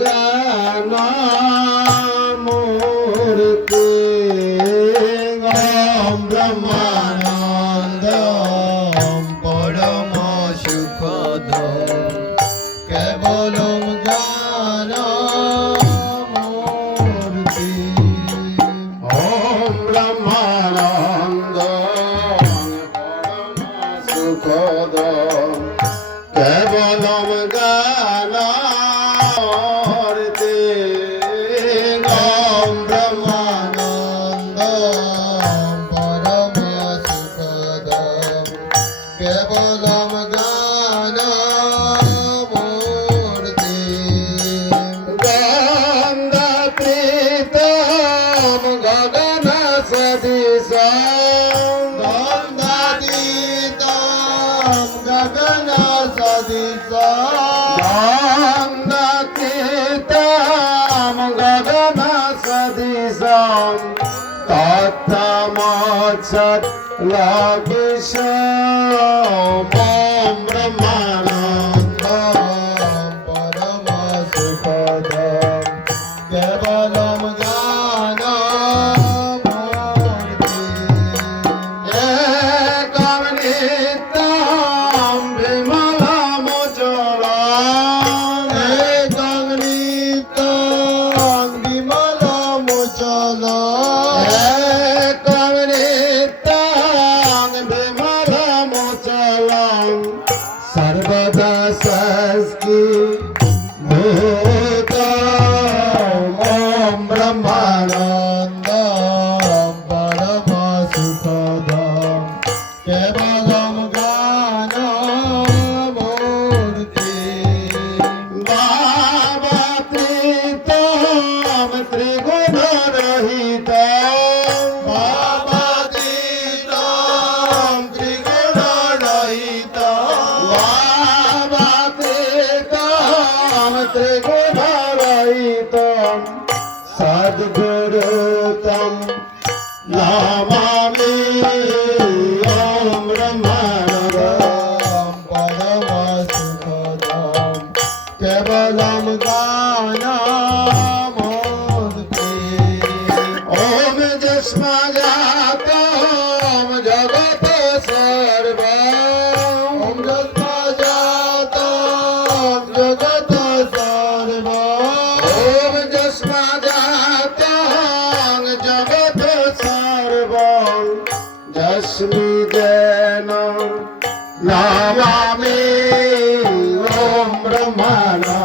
গান মূর্তি ব্রহ্মানন্দ পরম সুখদ কেবলম জ্ঞান মূর্তি ওম ব্রহ্মানন্দ সুখদ কেবলম গান কেবলম জ্ঞান মূর্তি গন্ধ সদিশ তত্তমচ্ছৎ লবিষ ব্রহ্মানন্দ ওম ব্রহ্মানন্দ পরম সুখদ কেবলম জ্ঞান মূর্তি বাবা ত্রিতম সদ্গুরুতম নামামি ওম ব্রহ্মানন্দ পরম সুখদম কেবলম গান মূর্তি যেন নামামি ওম ব্রহ্মানন্দ